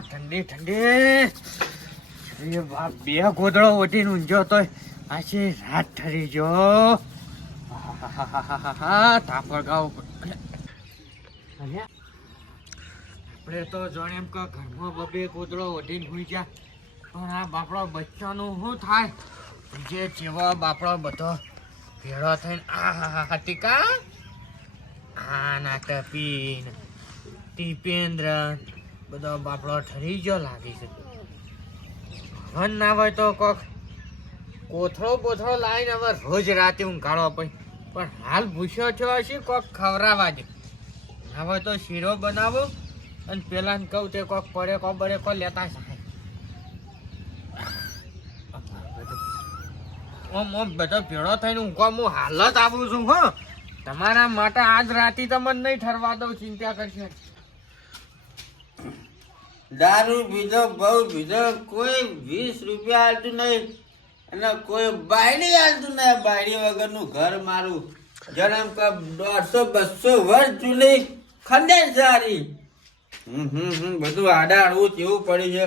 ઠંડી ઠંડી બાપ બે ગોદડો ઓઢીને ઊંઝો તો આછી રાત ઠરી જો તાપડ ગાવ આપણે તો જાણે એમ કે ઘરમાં બબે ગોદડો ઓઢીને હુઈ ગયા પણ આ બાપડો બચ્ચાનું શું થાય જે જેવા બાપડો બધો ભેળો થઈને આ ટીકા આ ના ટપીન ટીપેન્દ્ર બધો બાપડો ઠરી ગયો લાગે છે વન ના હોય તો કોક કોથળો બોથળો લાવીને હવે રોજ રાતે ઊંઘાડો પણ હાલ ભૂસ્યો છો હશે કોક ખવડાવવા દે ના હોય તો શીરો બનાવો અને પેલાને કહું તે કોક પડે કો બડે કો લેતા જાય ઓમ બધો ભેળો થઈને ઊંઘવા હું હાલ જ આવું છું હો તમારા માટે આજ રાતે તમને નહીં ઠરવા દઉં ચિંતા કરશે દારૂ પીધો બહુ પીધો કોઈ 20 રૂપિયા હાલતું નહીં અને કોઈ બાયડી હાલતું નહીં બાયડી વગરનું ઘર મારું જન્મ કે 150-200 વર્ષ જૂની ખંડેર સારી બધું આડા આડવું કેવું પડી છે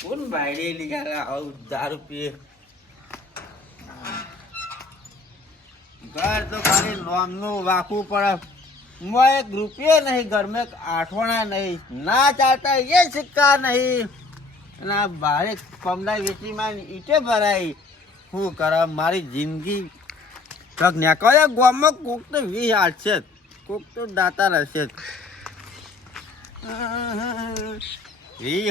કોણ બાયડી લીધા આવું દારૂ પીએ ઘર તો ખાલી નોમનું વાખવું પડે मैं 1 रुपये नहीं घर में आठवना नहीं ना चाहता ये सिक्का नहीं ना बाहर कमला वेची में ईटे भराई हूँ करा मारी जिंदगी तक निकले गाँव में कोक तो 20 हाथ से कोक तो दाता रहसे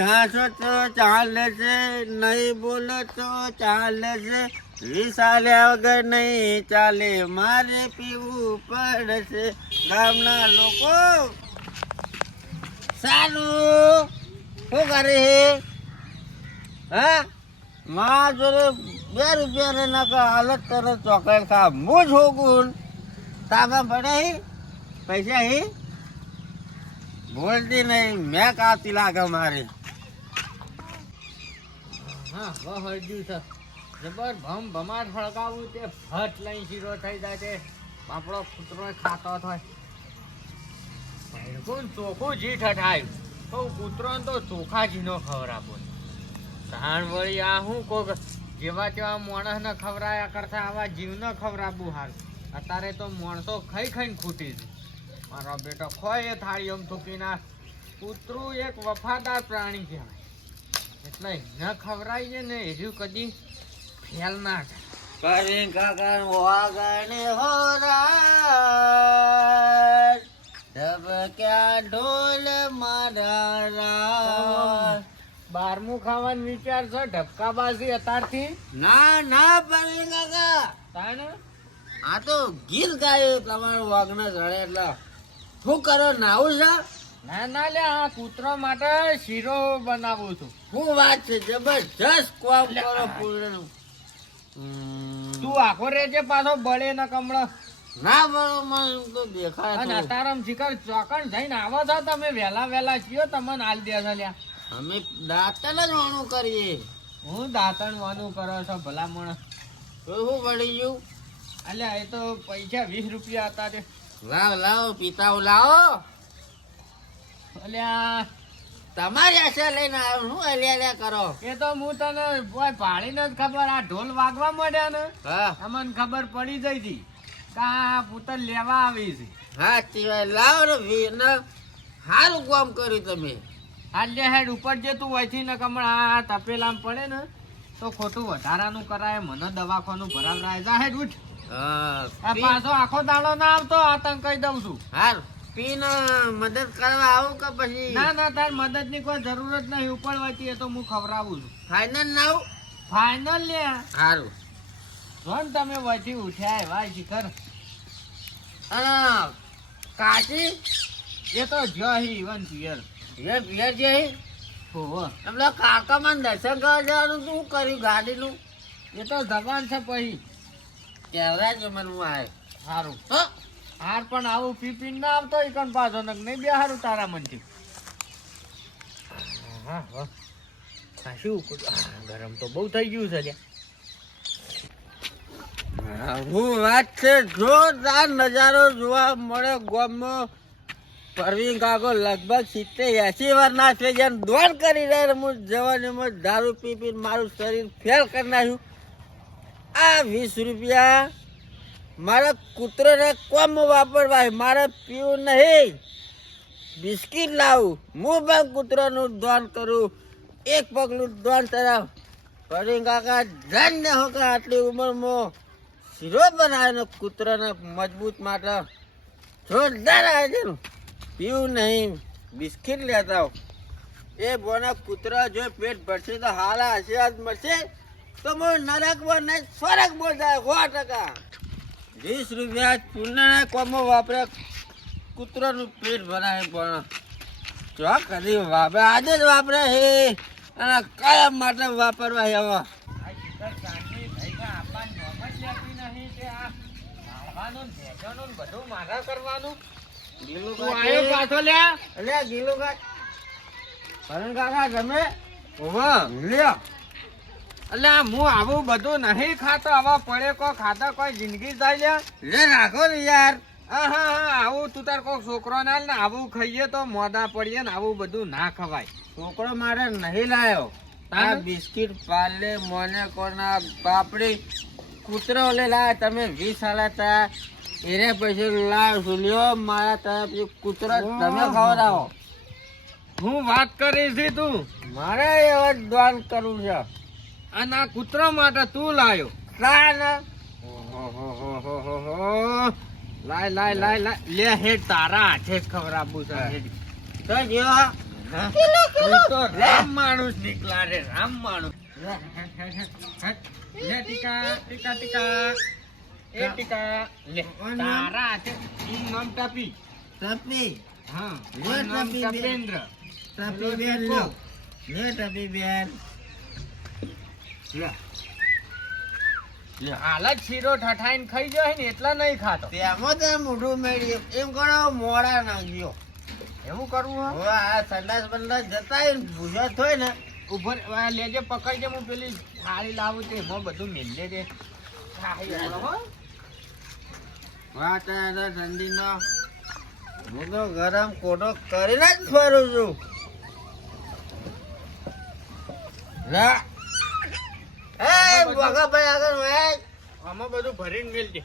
हाथ तो चाल से नहीं बोलो तो चाल से 20 साल वगैर नहीं चाले मारे पीવું પડશે ગામના લોકો સારું શું કરે હા માં જોડે 2 રૂપિયા ને નાખા હાલત તરત ચોકલેટ ખા હું છોકું તાબા પડે પૈસા હી બોલતી નહીં મેં કાપતી લાગે મારી હા હળજ્યું છે જબર ભમ ભમાટ ફળગાવું તે ભટ લઈ શીરો થઈ જાય છે બાપડો કૂતરો ખાતો થાય કોણ ચોખ્ખું જી ઠઠાયું કહું કૂતરો તો ચોખા જીનો ખવડાવો ધાણ વળી આ શું કોક જેવા તેવા માણસને ખવડાયા કરતા આવા જીવને ખવડાવવું હારું અત્યારે તો માણસો ખાઈ ખાઈને ખૂટી છે મારો બેટો ખોય એ થાળી એમ થૂકીના કૂતરું એક વફાદાર પ્રાણી કહેવાય એટલે ન ખવડાવી છે ને હજુ કદી ફેલ ના કરી કાકા વાગણે હોરા તબ ક્યાં ઢોલ મારા 12મું ખાવાનું વિચાર છે ઢબકાબાજી અત્યારથી ના પરી કાકા તાને આ તો ગીત ગાયું તમારું વાગને ચડે એટલે શું કરો નાવું છે ના લે આ કૂતરો માટે શીરો બનાવું છું શું વાત છે જબરજસ્ત કોમ કરો પૂરનું તું આખો રેજે પાછો બળે ન કમળો ના બરોબર તો દેખાય અને અતારમ શિખર ચોકણ થઈને આવો છો તમે વેલા છીએ તમને હાલ દે છે લ્યા અમે દાંતણ જ વાણું કરીએ હું દાંતણ વાનું કરો છો ભલા માણસ તો શું પડી ગયું અલ્યા એ તો પૈસા 20 રૂપિયા હતા તે લાવો પિતાઓ લાવો અલ્યા તમારી આશા લઈને આવ્યો શું અલ્યા કરો એ તો હું તને પાડીને જ ખબર આ ઢોલ વાગવા માંડ્યા ને હા અમને ખબર પડી જઈ હતી કે આ પુતર લેવા આવી છે હા તીવાય લાવો ને સારું કામ કર્યું તમે આજે હેડ ઉપર જે તું વહીથી ને કમળ આ તપેલામ પડે ને તો ખોટું વધારાનું કરાય મને દવાખાનું ભરાવરાય જા હેડ ઉઠ આ પાછો આખો દાડો ના આવતો આ તને કહી દઉં છું હાર પીને મદદ કરવા આવું કે પછી ના તાર મદદ ની કોઈ જરૂર જ નહીં ઉપર વહીથી એ તો હું ખવડાવું છું ફાઈનલ ના આવું ફાઈનલ લે સારું જોન તમે વહીથી ઉઠ્યા ભાઈ શિખર અને કાચી એ તો જહી વન પિયર પિયર જે હોવો એમના કાકામાં દર્શન કરવા જવાનું શું કર્યું ગાડીનું એ તો જવાન છે પછી કહેવાય છે મને હું આવે સારું હાર પણ આવું પીપીન ના આવતો એકન પાછો નક નહીં બે હારું તારા મનથી શું ગરમ તો બહુ થઈ ગયું છે હું વાત છે જોરદાર નજારો જોવા મળે ગામમાં પરવીન કાકો લગભગ 70-80 વાર ના છે જેમ દોડ કરી રહ્યા હું જવાનીમાં દારૂ પી પી મારું શરીર ફેલ કરી નાખ્યું. આ 20 રૂપિયા મારા કૂતરાને કોમ વાપરવા, મારે પીવું નહીં. બિસ્કિટ લાવું, હું પણ કૂતરાનું દોન કરું, એક પગલું દોન તરફ. પરવીન કાકા જાણને હો કે આટલી ઉંમરમાં શીરો બનાવીને કૂતરાને મજબૂત માટે જોરદાર આયોજન. પીવું નહીં, બિસ્કિટ લેતા આવો. એ બોના કૂતરા જો પેટ ભરશે તો હારા આશીર્વાદ મળશે તો હું નરકમાં નહીં સ્વર્ગમાં જાય 100%. 20 રૂપિયા પુણ્યના કોમો વાપરે કૂતરાનું પેટ ભરાય પણ જો કદી વાપરે આજે જ વાપરે હે અને કાયમ માટે વાપરવા હવે. બધું મારા કરવાનું. ગીલું તું આયો પાછો લ્યા. અલ્યા ગીલું પરવીન કાકા તમે ઓવા લ્યો. અલ્યા હું આવું બધું નહીં ખાતો. આવા પડે કો ખાતા કોઈ જિંદગી જાય લ્યા. લે રાખો ને યાર. હા હા હા, આવું તું તાર કોઈ છોકરો ના ને આવું ખાઈએ તો મોઢા પડીએ ને આવું બધું ના ખવાય. છોકરો મારે નહીં લાયો. આ બિસ્કિટ પાર્લે મોને કોના પાપડી કૂતરો લે લાયા તમે 20 આલા તા એને પછી લાવ લ્યો મારા તરફથી કૂતરો તમે ખવડાવો. હું વાત કરી છે તું મારે એવા દાન કરવું છે. અને આ કૂતરા માટે તું લાયો. લાય લાય લાય લાય લે હેડ તારા હાથે જ ખવડાવવું છે હેડ. તો જો તું તો રામ માણસ નીકળા રે રામ માણસ. લે ટીકા ટીકા ટીકા એ ટીકા લે તારા હાથે ઈ નામ ટપી. ટપી હા લે નામ ટપી બેન. ટપેન્દ્ર. ટપી બેન લ્યો. લે ટપી બેન હાલ જ શીરો ઠઠાઈને ખાઈ જાય ને એટલા નહીં ખાતો. તેમાં તો મોઢું મેળ્યું એમ કરો મોડા નાખ્યો. એવું કરવું હવે આ સંડાસ બંડાસ જતા હોય ને ભૂજા થોય ને ઉભર લેજે પકડજે હું પેલી થાળી લાવું તે એમાં બધું મેલજે દે. વાત ઠંડીનો હું તો ગરમ કોટો કરીને જ ફરું છું. લા એ ભગાભાઈ આગળ ભાઈ આમાં બધું ભરીને મેલજે.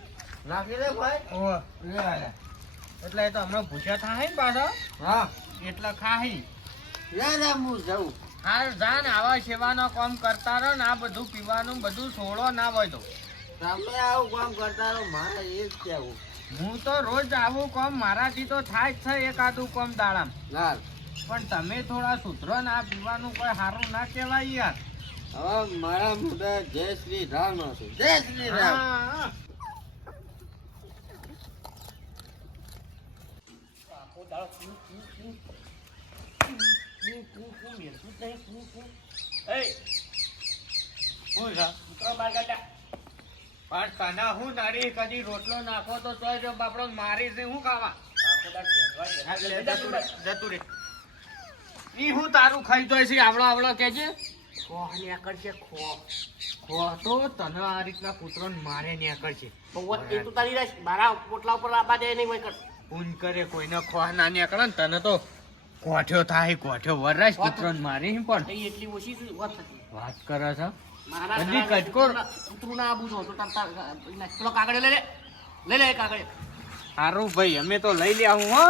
નાખી દે ભાઈ. ઓહો. લે આયા. એટલે એ તો હમણાં ભૂખ્યા થાય ને પાછા હા એટલે ખાહી. લે લે હું જાઉં. હાલ જા ને આવા સેવાનો કામ કરતા રહો ને આ બધું પીવાનું બધું છોડો ના હોય તો. તમે આવું કામ કરતા રહો મારે એ જ કહેવું. હું તો રોજ આવું કામ મારાથી તો થાય જ છે એકાદું કામ દાડામાં. ના પણ તમે થોડા સુધરો ને આ પીવાનું કોઈ સારું ના કહેવાય યાર. હવે મારા મોઢે જય શ્રી રામ હતું. જય શ્રી રામ. હા. પણ તને હું નડી કદી રોટલો નાખો તો તોય જો બાપડો મારી છે હું ખાવા. જતું રે. ઈ હું તારું ખાઈ જોઈ છે આવડો આવડો કેજે. ખો તો તને આ રીતના કૂતરો મારે ને કરશે. ઊન કરે કોઈને ખોહ ના નીકળે ને તને તો કોઠ્યો થાય કોઠ્યો વરાશ કૂતરો મારી પણ એટલી ઓછી વાત કરે છે. મારા બધી કટકો કૂતરું ના આબુ છો તો પેલો કાગળ લઈ લે કાગળ સારું ભાઈ અમે તો લઈ લે હું હો.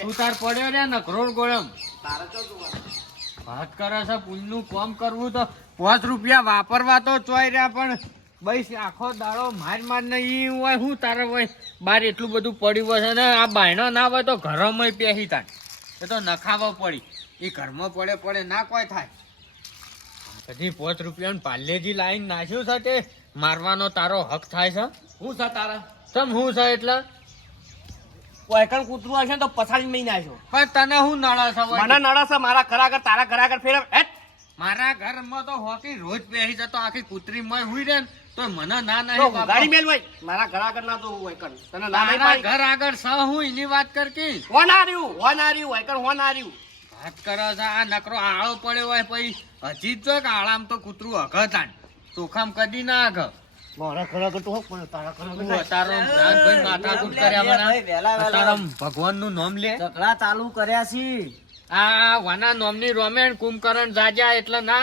તું તાર પડ્યો રે ને કરોડ ગોળમ તારા ચો જોવા વાત કરે છે. પુલનું કામ કરવું તો 5 રૂપિયા વાપરવા તો ચોય રહ્યા પણ બસ આખો દાડો માર નહીં હોય હું તારે હોય બાર એટલું બધું પડ્યું હોય છે ને આ બાયણો ના હોય તો ઘરમાં પેહી થાય એ તો નખાવા પડી. એ ઘરમાં પડે ના કોઈ થાય. હજી 5 રૂપિયાનું પાર્લેજી લાઈન નાખ્યું છે તે મારવાનો તારો હક થાય છે. હું છે તારા તમ હું છે એટલે વાયકણ કૂતરું હશે ને તો પછાડી નહીં નાખ્યો પણ તને હું નળા છે વળી? મને નડા છે મારા ઘર આગળ તારા ઘર આગળ ફેર હેટ મારા ઘરમાં તો હોકી રોજ બેસી જતો આખી કૂતરી મય હુઈ રે ને તો મને ના તો નહીં બાપા. ગાડી મેલ હોય મારા ઘર આગળ ના તો વાયકણ તને ના નહીં મારા પાડી ઘર આગળ સ હું એની વાત કરતી હોન આર્યું વાયકણ હોન આર્યું વાત કરો છો. આ નકરો આળો પડ્યો હોય પછી હજી જ જો કે આળામ તો કૂતરું અઘ તાણ ચોખામ કદી ના અઘ. મારા ખરા તો હોક પણ તારા તું ખરા અતારો ભાઈ માથાકૂટ કર્યા લે ભાઈ, મને વહેલા વહેલા. અતારો ભગવાનનું નામ લે ઝઘડા ચાલુ કર્યા છે. આ વાના નોમની રોમેન કુંભકરણ જાજા એટલે ના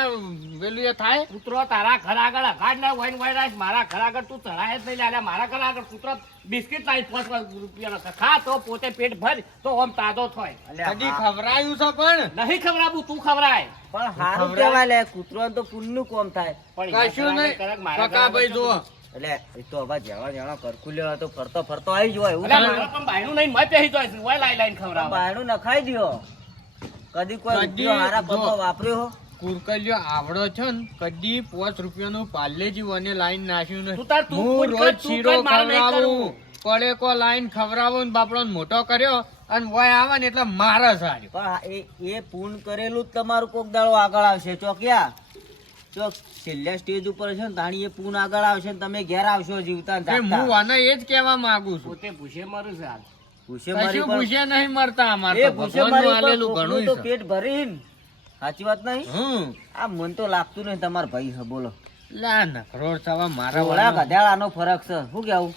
વેલું એ થાય કૂતરો તારા ઘર આગળ અઘાડ ના વાઈન વાઈ રાખ મારા ઘર આગળ તું ચડાય જ નહીં લે મારા ઘર આગળ કૂતરો બિસ્કિટ લાવી 5 રૂપિયાનો ખા તો પોતે પેટ ભર તો આમ તાજો થાય અલ્યા, કદી હા. ખવરાયું છે પણ નહીં ખવડાવું તું ખવડાય પણ હારું ખવડાય. કહેવાય લે, કૂતરોને તો પુણ્યનું કોમ થાય. પણ કશું નહીં મારા કાકાભાઈ જુઓ એટલે એ તો હવે જેવા જેવા કરકું લેવા તો ફરતો ફરતો આવી જાય એવું અલ્યા, થાય. મારા પણ બાયણું નહીં મય પહેરી જાય ઓય લાઈ લાઈન ખવડાવ બાયણું નખાઈ દ્યો. કદી કોઈ કદી રૂપિયો હારા જો. પપ્પા વાપર્યો હો? કુરકલિયો આવડો છે ને કદી 5 રૂપિયાનું પાર્લેજી વને લાઈન નાખ્યું તું નહીં તાર તું હું ફૂટ કર, રોજ તું શીરો કર, મારે નહીં ખવડાવું કોળેકો લાઈન ખવડાવું ને બાપડો મોટો કર્યો અને વય આવે ને એટલે મારે સારું પણ એ પૂર્ણ કરેલું જ તમારું કોક દાડો આગળ આવશે ચોક્યા ચોક છેલ્લા સ્ટેજ ઉપર છે ને તાણી એ પૂર્ણ આગળ આવશે ને તમે ઘેર આવશો જીવતા ને કે હું જાગતા. આને એ જ કહેવા માંગુ છું પોતે પૂછે મારું છે હાલ ભૂસે મારી કશું પણ- પૂછે નહીં મરતા અમારે એ તો ભૂસે ભગવાનનું મારી પણ આલેલું કોકનું ઘણું તો છે પેટ ભરીને. સાચી વાત નહીં? હમ આ મન તો લાગતું નહીં તમારા ભાઈ છે બોલો. લા નખરોડ થવા મારા ઘોડા વાળા ગધેડાનો ફરક છે શું કેવું?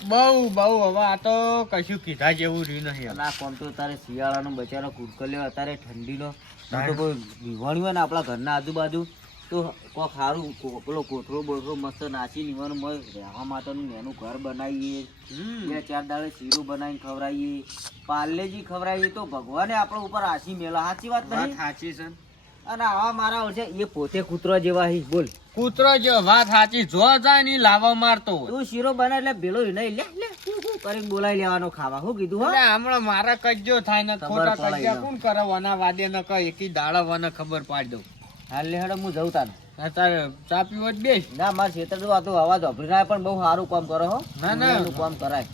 બહુ હવે આ તો કશું કીધા જેવું રહ્યું નહીં અને આ કોમ તો તારે શિયાળાનો બચારો કુડકલ્યો અત્યારે ઠંડીનો નહીં તો કોઈ વિવાણ્યું હોય ને આપણા ઘરના આજુબાજુ તો કોક સારું પેલો કોથળો બોથળો મસ્ત નાચી નીવાનું મળે રહેવા માટેનું એનું ઘર બનાવીએ હમ. 2-4 દાડે શીરું બનાવીને ખવડાવીએ પાર્લેજી ખવડાવીએ તો ભગવાને આપણા ઉપર આશી મેલા. સાચી વાત વાત નહીં? સાચી છે અને આવા મારા વર્ષે એ પોતે કૂતરો જેવા હી બોલ. કૂતરો જો વાત સાચી જો જાય ને ઈ લાવા મારતો હોય તું શીરો બને એટલે ભેલો નહીં લે લે કરીને બોલાવી લેવાનો ખાવા. શું કીધું હો? એટલે હમણાં મારા કજ્જો થાય ને ખબર ખોટા પડે કજ્જા એને. કોણ કરે વના વાદે ન કહે એકી દાડા વને ખબર પાડી દઉં હાલ લે હેડો હું જઉં તાને. અત્યારે ચા પીવો જ બેસ ના મારે ખેતર તો આ તો અવાજ અભરી ના પણ બહુ સારું કામ કરો હો. ના, ના. એનું કામ કરાય.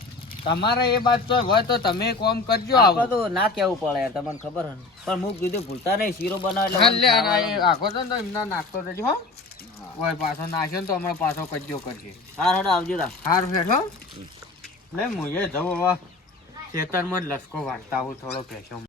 તમારે એ બાત તો હોય તો તમે કોમ કરજો આપણે આવું તો ના કેવું પડે યાર તમને ખબર હે ને. પણ હું કીધું ભૂલતા નહીં શીરો બનાવે એટલે હા, મને લે આ ખાવાનું. એ આખો છે ને તો એમના નાખતો રહેજો હો હોય પાછો નાખ્યો ને તો હમણાં પાછો કજ્જો કરશે હાર હેડો આવજો તા. સારું હેઠો લે હું એ જવું હવે ખેતરમાં જ લસકો વાટતા આવું થોડો કહેશો